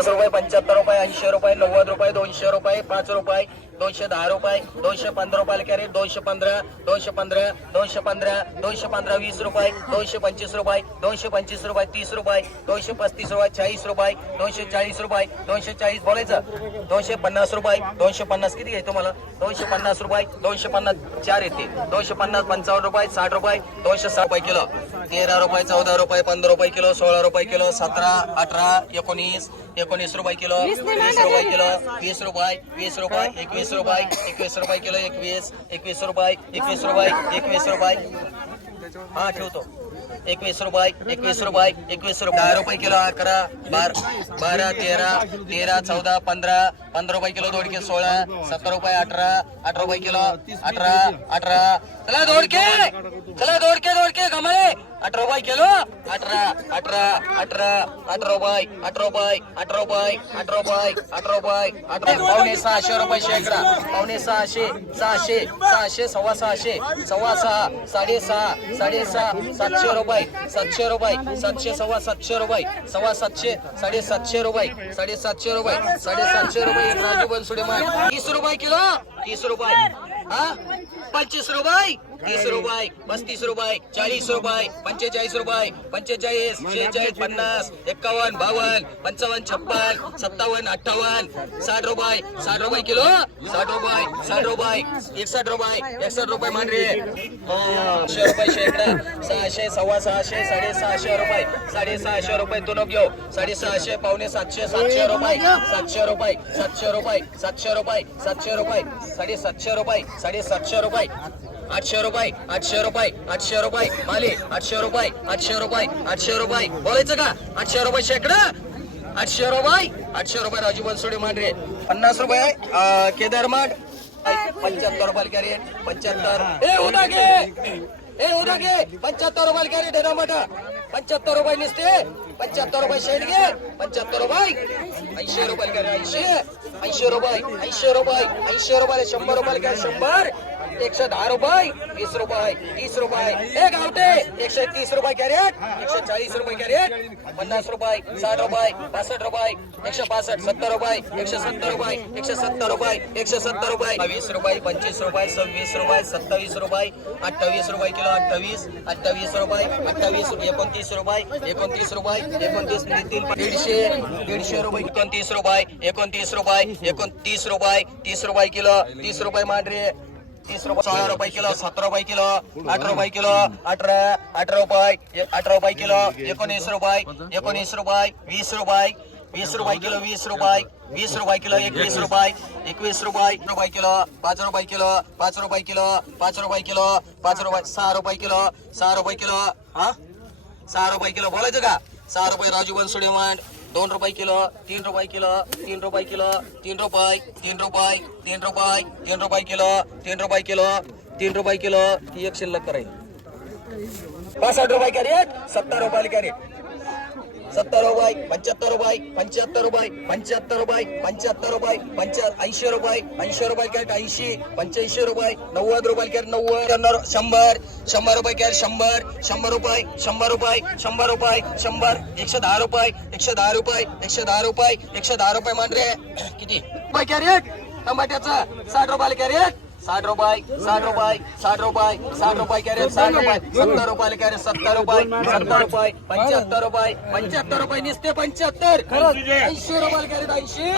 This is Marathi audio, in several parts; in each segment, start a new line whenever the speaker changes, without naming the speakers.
पन्नास रुपये पंच्याहत्तर रुपये ऐंशी रुपये नव्वद रुपये दोनशे रुपये पाच रुपये दोनशे दहा रुपये दोनशे पंधरा रुपयाला कॅरेट दोनशे पंधरा दोनशे पंधरा दोनशे पंधरा दोनशे पंधरा वीस रुपये दोनशे पंचवीस रुपये दोनशे पंचवीस रुपये तीस रुपये दोनशे पस्तीस रुपये चाळीस रुपये दोनशे चाळीस रुपये दोनशे चाळीस बोलायचं दोनशे पन्नास रुपये दोनशे पन्नास किती आहे तुम्हाला दोनशे पन्नास रुपये दोनशे पन्नास चार येते दोनशे पन्नास पंचावन्न रुपये साठ रुपये दोनशे सहा रुपये किलो तेरा रुपये चौदा रुपये पंधरा रुपये किलो सोळा रुपये किलो सतरा अठरा एकोणीस एकोणीस रुपये किलो वीस रुपये किलो वीस रुपये वीस रुपये एकवीस रुपये एकवीस रुपये किलो एकवीस एकवीस रुपये एकवीस रुपये एकवीस रुपये. हा ठेवतो. एकवीस रुपये एकवीस रुपये एकवीस रुपये. दहा रुपये किलो अकरा बार बारा तेरा तेरा चौदा पंधरा पंधरा रुपये किलो दोडके सोळा सत्तर रुपये अठरा अठरा रुपये किलो अठरा अठरा. चला दोडके चला दोडके दोडके गमळे अठरा रुपये किलो. अठरा अठरा अठरा अठरा रुपये अठरा रुपये अठरा रुपये अठरा रुपये अठरा रुपये अठरा. पावणे सहाशे रुपये शेकडा. पावणे सहाशे सहाशे सहाशे सव्वा सहाशे सव्वा सहा साडेसहा साडेसहा सातशे रुपये सातशे रुपये सातशे सव्वा सातशे रुपये सव्वा सातशे साडेसातशे रुपये साडेसातशे रुपये साडेसातशे रुपये एक राजू बनसुडे माय तीस रुपये किलो तीस रुपये. पंचवीस रुपये? तीस रुपये पस्तीस रुपये चाळीस रुपये पंचेचाळीस रुपये पंचेचाळीस शेहेचाळीस पन्नास एक्कावन्न बावन्न पंचावन्न छप्पन सत्तावन्न अठ्ठावन्न साठ रुपये साठ रुपये किलो? साठ रुपये साठ रुपये एकसठ रुपये एकसठ रुपये मांडरे. सहाशे रुपये शेकडा सहाशे सव्वा सहाशे साडेसहाशे रुपये. साडेसहाशे रुपये तू घेऊ. साडेसहाशे पावणे सातशे सातशे रुपये. सातशे रुपये सातशे रुपये सातशे रुपये सातशे रुपये साडेसातशे रुपये. साडेसातशे रुपये आठशे रुपये आठशे रुपये आठशे रुपये माले आठशे रुपये आठशे रुपये आठशे रुपये. बोलायचं का? आठशे रुपये शेकडा? आठशे रुपये? आठशे रुपये राजू बनसोडे मांडरे. पन्नास रुपये केदार केदारमाड पंच्याहत्तर रुपये कॅरेट पंच्याहत्तर. ए उद्या घे ए उदा घे पंच्याहत्तर रुपये कॅरेट आहे टमाटा पंच्याहत्तर रुपये निसते. पंच्याहत्तर रुपये शेड घे पंच्याहत्तर रुपये। ऐंशी रुपये कॅरेट ऐंशी। ऐंशी रुपये ऐंशी रुपये ऐंशी रुपये शंभर रुपये घ्या शंभर। एकशे दहा रुपये वीस रुपये तीस रुपये. हे गावते एकशे तीस रुपये कॅरेट एकशे चाळीस रुपये कॅरेट पन्नास रुपये साठ रुपये पासष्ट रुपये एकशे पासष्ट सत्तर रुपये एकशे सत्तर रुपये एकशे सत्तर रुपये एकशे सत्तर रुपये. वीस रुपये पंचवीस रुपये सव्वीस रुपये सत्तावीस रुपये अठ्ठावीस रुपये किलो अठ्ठावीस अठ्ठावीस रुपये अठ्ठावीस एकोणतीस रुपये एकोणतीस रुपये एकोणतीस तीन दीडशे दीडशे रुपये एकोणतीस रुपये एकोणतीस रुपये एकोणतीस रुपये तीस रुपये किलो तीस रुपये मांडरे तीस रुपये सोळा रुपये किलो सतरा रुपये किलो अठरा रुपये किलो अठरा अठरा रुपये अठरा रुपये किलो एकोणीस रुपये एकोणीस रुपये वीस रुपये वीस रुपये किलो वीस रुपये वीस रुपये किलो एकवीस रुपये एकवीस रुपये रुपये किलो पाच रुपये किलो पाच रुपये किलो पाच रुपये किलो पाच रुपये सहा रुपये किलो सहा रुपये किलो हा सहा रुपये किलो बोलायचं का सहा रुपये राजू बनसुडे मांड दोन रुपये किलो तीन रुपये किलो तीन रुपये किलो तीन रुपये तीन रुपये तीन रुपये तीन रुपये किलो तीन रुपये किलो तीन रुपये किलो ती एक शिल्लक करेल. पासष्ट रुपये कॅरेट सत्तर रुपये कॅरेट. सत्तर रुपये पंच्याहत्तर रुपये पंच्याहत्तर रुपये पंच्याहत्तर रुपये पंच्याहत्तर रुपये पंच्या ऐंशी रुपये ऐंशी रुपये कॅट ऐंशी पंच्याऐंशी रुपये नव्वद रुपये कॅट नव्वद शंभर शंभर रुपये कॅट शंभर शंभर रुपये शंभर रुपये शंभर रुपये शंभर एकशे दहा रुपये एकशे दहा रुपये एकशे दहा रुपये एकशे दहा रुपये मांडरे किती? रुपये कॅरेट? टमाट्याचा साठ रुपयाला कॅरेट? साठ रुपये साठ रुपये साठ रुपये साठ रुपये कॅरेट साठ रुपये. सत्तर रुपयाला कॅरेट सत्तर रुपये सत्तर रुपये पंच्याहत्तर रुपये पंच्याहत्तर रुपये निसते पंच्याहत्तर. ऐंशी रुपयाला कॅरेट ऐंशी.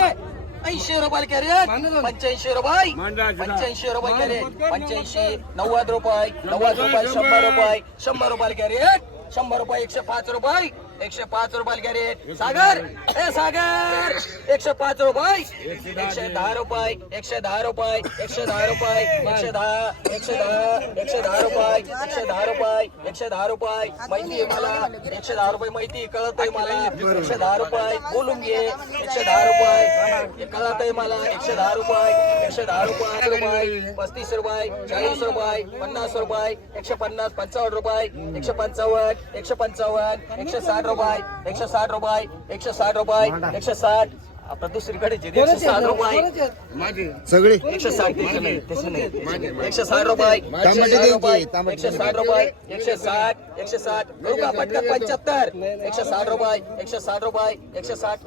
ऐंशी रुपयाला कॅरेट पंच्याऐंशी रुपये पंच्याऐंशी रुपये कॅरेट पंच्याऐंशी नव्वद रुपये नव्वद रुपये शंभर रुपये शंभर रुपयाला कॅरेट शंभर रुपये एकशे पाच रुपये एकशे पाच रुपयाला कॅरेट सागर ए सागर एकशे पाच रुपये एकशे दहा रुपये एकशे दहा रुपये एकशे दहा रुपये एकशे दहा एकशे दहा एकशे दहा रुपये एकशे दहा रुपये एकशे दहा रुपये माहिती आहे मला एकशे दहा रुपये माहिती कळत आहे मला एकशे दहा रुपये बोलून घे एकशे दहा रुपये कळत आहे मला एकशे दहा रुपये एकशे दहा रुपये रुपये पस्तीस रुपये चाळीस रुपये पन्नास रुपये एकशे पन्नास पंचावन्न रुपये एकशे पंचावन्न एकशे पंचावन्न एकशे साठ रुपये एकशे साठ रुपये एकशे साठ रुपये एकशे साठ. आता दुसरीकडे जे एकशे साठ रुपये.
सगळे.
एकशे साठ त्याचे नाही त्याचे नाही. एकशे साठ रुपये एकशे
टमाटे
साठ रुपये एकशे साठ रुपये एकशे साठ एकशे साठ. का पटकन पंच्याहत्तर. एकशे साठ रुपये एकशे साठ रुपये एकशे साठ.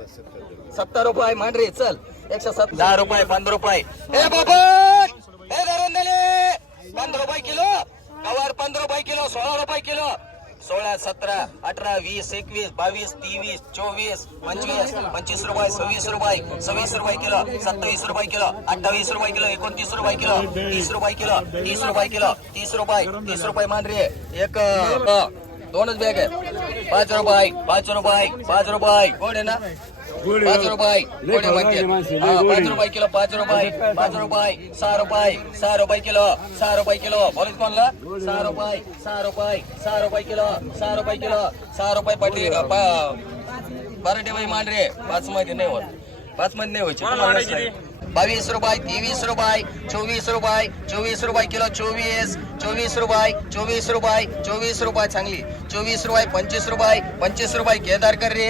सत्तर रुपये मांडरे चल. एकशे सत्तर. दहा रुपये पंधरा रुपये. ए बाबा! ए धरंदले पंधरा रुपये किलो. गवार पंधरा रुपये किलो सोळा रुपये किलो. सोळा सतरा अठरा वीस एकवीस बावीस तेवीस चोवीस पंचवीस पंचवीस रुपये सव्वीस रुपये सव्वीस रुपये किलो सत्तावीस रुपये किलो अठ्ठावीस रुपये किलो एकोणतीस रुपये किलो तीस रुपये किलो तीस रुपये किलो तीस रुपये तीस रुपये मांडरे. एक दोनच बॅग आहे. पाच रुपये पाच रुपये पाच रुपये कोण आहे ना? पाच रुपये कोणी म्हणते हा पाच रुपये किलो पाच रुपये पाच रुपये सहा रुपये सहा रुपये किलो सहा रुपये किलो बोलत कोणला सहा रुपये सहा रुपये सहा रुपये किलो सहा रुपये किलो सहा रुपये पडली बरं बाई मांडरे पाच मध्ये नाही होत पाच मध्ये नाही व्हायचे तुम्हाला नसतं. बावीस रुपये तेवीस रुपये चोवीस रुपये चोवीस रुपये किलो चोवीस चोवीस रुपये चोवीस रुपये चोवीस रुपये चांगली चोवीस रुपये पंचवीस रुपये पंचवीस रुपये केदार कर रे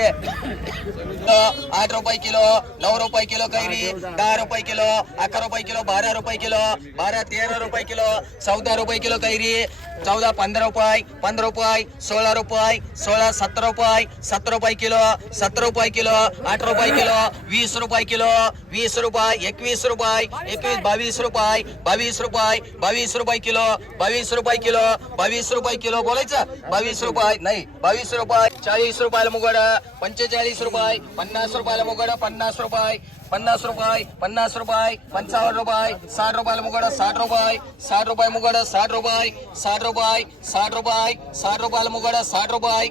आठ रुपये किलो नऊ रुपये किलो कैरी दहा रुपये किलो अकरा रुपये किलो बारा रुपये किलो बारा तेरा रुपये किलो चौदा रुपये किलो कैरी चौदा पंधरा रुपये पंधरा रुपये सोळा रुपये सोळा सतरा रुपये सतरा रुपये किलो सतरा रुपये किलो आठ रुपये किलो वीस रुपये किलो वीस रुपये एकवीस रुपये एकवीस बावीस रुपये बावीस रुपये बावीस रुपये किलो बावीस रुपये किलो बावीस रुपये किलो बोलायचं? बावीस रुपये नाही बावीस रुपये चाळीस रुपयाला मुगड पंचेचाळीस रुपये पन्नास रुपयाला मुगड पन्नास रुपये पन्नास रुपये पन्नास रुपये पंचावन्न रुपये साठ रुपयाला मुगड साठ रुपये साठ रुपये मुगड साठ रुपये साठ रुपये साठ रुपये साठ रुपयाला मुगड साठ रुपये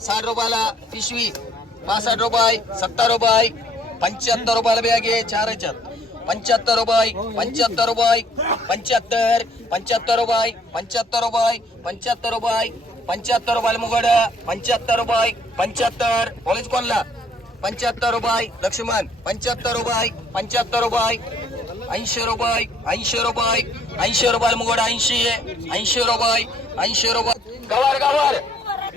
साठ रुपयाला पिशवी पासष्ट रुपये सत्तर रुपये पंच्याहत्तर रुपयाला बॅग आहे चार ह्याच्यात पंच्याहत्तर रुपये पंच्याहत्तर रुपये पंच्याहत्तर पंच्याहत्तर रुपये पंच्याहत्तर रुपये पंच्याहत्तर रुपये पंच्याहत्तर रुपयाला मुगड पंच्याहत्तर रुपये पंच्याहत्तर. कॉलेज कोणला? पंच्याहत्तर रुपये लक्ष्मण. पंच्याहत्तर रुपये पंच्याहत्तर रुपये ऐंशी रुपये ऐंशी रुपये ऐंशी रुपयाला मुगड ऐंशी ऐंशी रुपये ऐंशी रुपये. गवार गवार.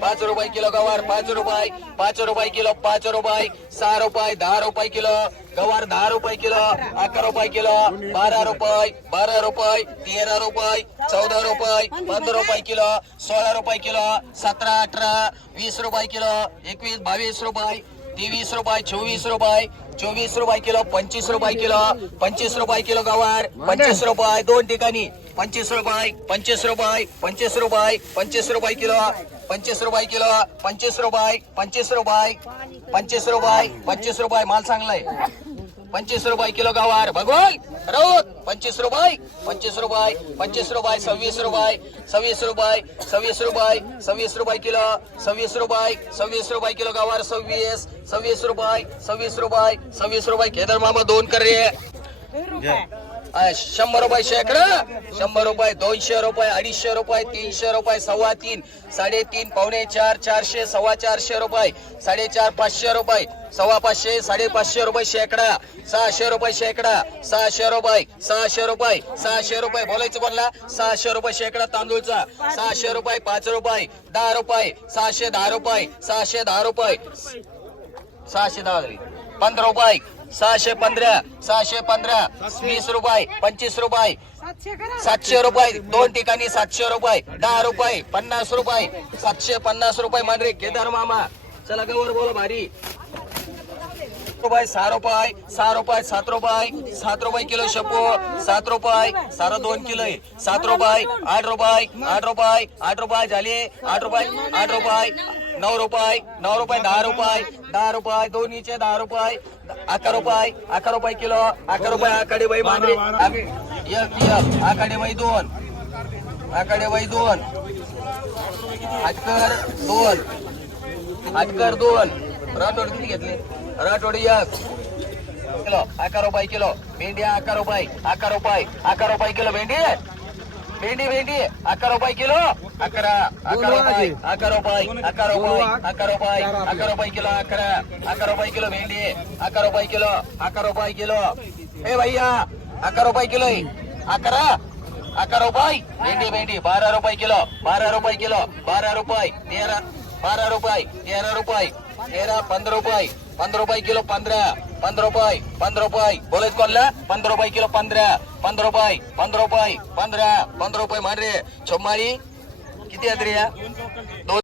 पाच रुपये किलो गवार पाच रुपये. पाच रुपये किलो पाच रुपये. सहा रुपये दहा रुपये किलो. गवार दहा रुपये किलो. अकरा रुपये किलो. बारा रुपये. बारा रुपये. तेरा रुपये. चौदा रुपये. पंधरा रुपये किलो. सोळा रुपये किलो. सतरा अठरा. वीस रुपये किलो. एकवीस बावीस रुपये. तेवीस रुपये चोवीस रुपये. चोवीस रुपये किलो पंचवीस रुपये किलो. पंचवीस रुपये किलो गवार पंचवीस रुपये. दोन ठिकाणी. पंचवीस रुपये पंचवीस रुपये पंचवीस रुपये पंचवीस रुपये किलो पंचवीस रुपये किलो पंचवीस रुपये पंचवीस रुपये पंचवीस रुपये पंचवीस रुपये माल चांगलाय पंचवीस रुपये किलो गवार भगवान रोज पंचवीस रुपये पंचवीस रुपये पंचवीस रुपये सव्वीस रुपये सव्वीस रुपये सव्वीस रुपये सव्वीस रुपये किलो सव्वीस रुपये सव्वीस रुपये किलो गवार सव्वीस सव्वीस रुपये सव्वीस रुपये सव्वीस रुपये केदार मामा दोन कर रे शंभर रुपये शेकडा? शंभर रुपये दोनशे रुपये अडीचशे रुपये तीनशे रुपये सव्वा तीन साडेतीन पावणे चार चारशे सव्वा चारशे रुपये साडेचार पाचशे रुपये सव्वा पाचशे साडेपाचशे रुपये शेकडा. सहाशे रुपये शेकडा सहाशे रुपये सहाशे रुपये सहाशे रुपये बोलायचं बोलला? सहाशे रुपये शेकडा तांदूळचा. सहाशे रुपये पाच रुपये दहा रुपये सहाशे दहा रुपये सहाशे दहा रुपये सहाशे दहा पंधरा रुपये सहाशे पंधरा सहाशे पंधरा वीस रुपये पंचवीस रुपये. सातशे रुपये दोन ठिकाणी सातशे रुपये दहा रुपये पन्नास रुपये सातशे पन्नास रुपये मांडरे केदार मामा. चला गवर बोला भारी. रुपये सहा रुपये सहा रुपये सात रुपये सात रुपये किलो शेपू सात रुपये सारा दोन किलो आहे. सात रुपये आठ रुपये आठ रुपये आठ रुपये झाले आठ रुपये आठ रुपये. नऊ रुपये नऊ रुपये दहा रुपये दहा रुपये दोन्हीचे दहा रुपये अकरा रुपये अकरा रुपये किलो अकरा रुपये आकडे बाई मांडरे एक एक आकडे बाई दोन आकडे बाई दोन. अटकर दोन अटकर दोन. राठोड किती घेतले? राठोड एक. किलो अकरा रुपये किलो. भेंडी अकरा रुपये अकरा रुपये अकरा रुपये किलो. भेंडी? भेंडी भेंडी अकरा रुपये किलो अकरा अकरा रुपये अकरा रुपये अकरा रुपये अकरा रुपये अकरा रुपये किलो अकरा अकरा रुपये किलो भेंडी अकरा रुपये किलो अकरा रुपये किलो ए भैया अकरा रुपये किलो आहे. अकरा अकरा रुपये भेंडी भेंडी बारा रुपये किलो बारा रुपये किलो बारा रुपये तेरा बारा रुपये तेरा रुपये तेरा पंधरा रुपये पंधरा रुपये किलो पंधरा रुपये पंधरा रुपये. बोलायच कोणला? पंधरा रुपये किलो पंधरा. पंधरा रुपये पंधरा रुपये पंधरा. पंधरा रुपये मारे. छोमाळी किती आहेत रे